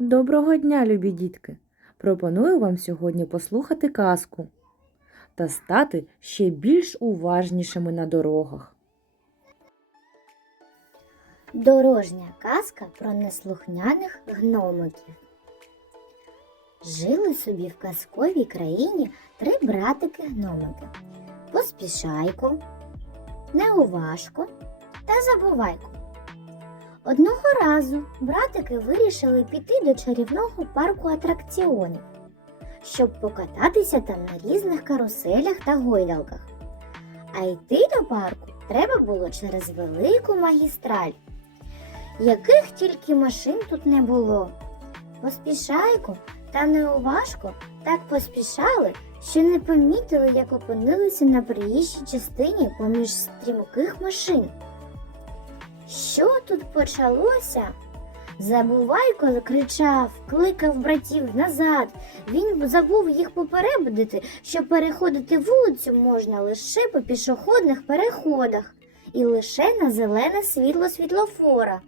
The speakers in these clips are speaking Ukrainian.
Доброго дня, любі дітки! Пропоную вам сьогодні послухати казку та стати ще більш уважнішими на дорогах. Дорожня казка про неслухняних гномиків. Жили собі в казковій країні три братики-гномики Поспішайко, Неуважко та Забувайко. Одного разу братики вирішили піти до чарівного парку атракціонів, щоб покататися там на різних каруселях та гойдалках. А йти до парку треба було через велику магістраль яких тільки машин тут не було. Поспішайко та неуважко так поспішали, що не помітили, як опинилися на приїжджій частині поміж стрімких машин. Що тут почалося? Забувайко кричав, кликав братів назад. Він забув їх попередити, що переходити вулицю можна лише по пішохідних переходах і лише на зелене світло світлофора.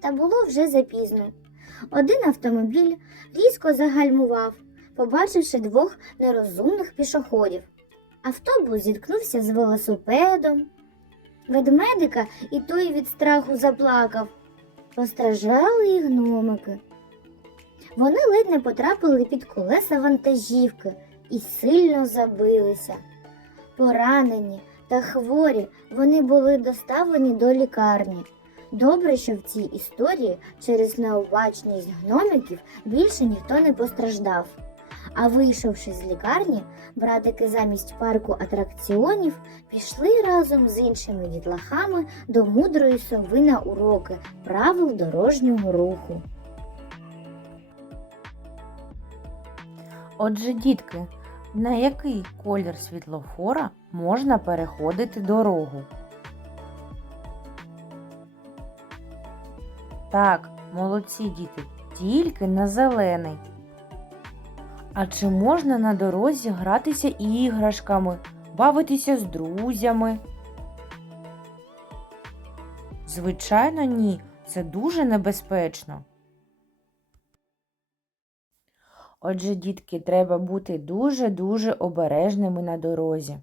Та було вже запізно. Один автомобіль різко загальмував, побачивши двох нерозумних пішоходів. Автобус зіткнувся з велосипедом. Ведмедика і той від страху заплакав. Постраждали і гномики. Вони ледь не потрапили під колеса вантажівки і сильно забилися. Поранені та хворі вони були доставлені до лікарні. Добре, що в цій історії через необачність гномиків більше ніхто не постраждав. А вийшовши з лікарні, братики замість парку атракціонів пішли разом з іншими дітлахами до мудрої сови на уроки правил дорожнього руху. Отже, дітки, на який колір світлофора можна переходити дорогу? Так, молодці діти, тільки на зелений. А чи можна на дорозі гратися іграшками, бавитися з друзями? Звичайно, ні. Це дуже небезпечно. Отже, дітки, треба бути дуже-дуже обережними на дорозі.